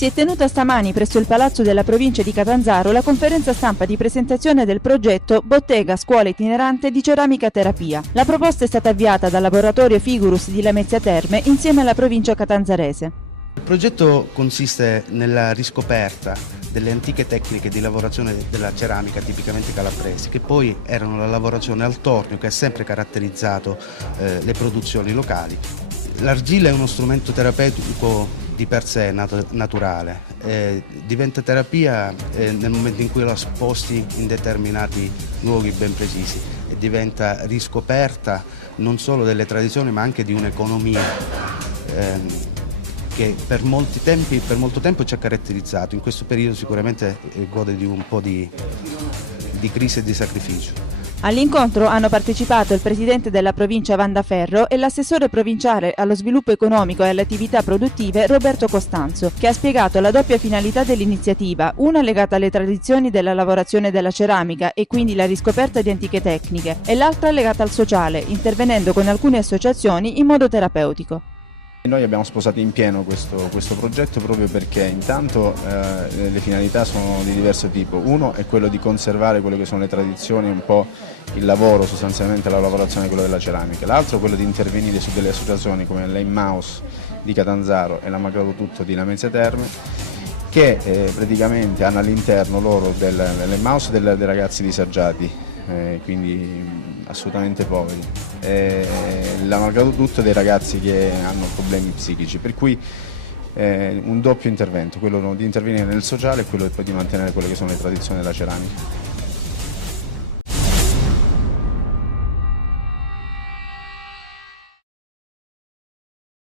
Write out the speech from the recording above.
Si è tenuta stamani presso il Palazzo della Provincia di Catanzaro la conferenza stampa di presentazione del progetto Bottega Scuola Itinerante di Ceramica Terapia. La proposta è stata avviata dal laboratorio Figurus di Lamezia Terme insieme alla provincia catanzarese. Il progetto consiste nella riscoperta delle antiche tecniche di lavorazione della ceramica tipicamente calabresi, che poi erano la lavorazione al tornio che ha sempre caratterizzato le produzioni locali. L'argilla è uno strumento terapeutico di per sé naturale, diventa terapia nel momento in cui la sposti in determinati luoghi ben precisi e diventa riscoperta non solo delle tradizioni ma anche di un'economia che per molto tempo ci ha caratterizzato. In questo periodo sicuramente gode di un po' di crisi e di sacrificio. All'incontro hanno partecipato il presidente della provincia Vandaferro e l'assessore provinciale allo sviluppo economico e alle attività produttive Roberto Costanzo, che ha spiegato la doppia finalità dell'iniziativa, una legata alle tradizioni della lavorazione della ceramica e quindi la riscoperta di antiche tecniche, e l'altra legata al sociale, intervenendo con alcune associazioni in modo terapeutico. Noi abbiamo sposato in pieno questo progetto proprio perché intanto le finalità sono di diverso tipo. Uno è quello di conservare quelle che sono le tradizioni, un po' il lavoro, sostanzialmente la lavorazione quello della ceramica. L'altro è quello di intervenire su delle associazioni come l'Emmaus di Catanzaro e la Malgrado Tutto di Lamezia Terme, che praticamente hanno all'interno loro dell'Emmaus dei ragazzi disagiati, quindi assolutamente poveri, la Malgrado Tutto dei ragazzi che hanno problemi psichici, per cui un doppio intervento, quello di intervenire nel sociale e quello poi di mantenere quelle che sono le tradizioni della ceramica.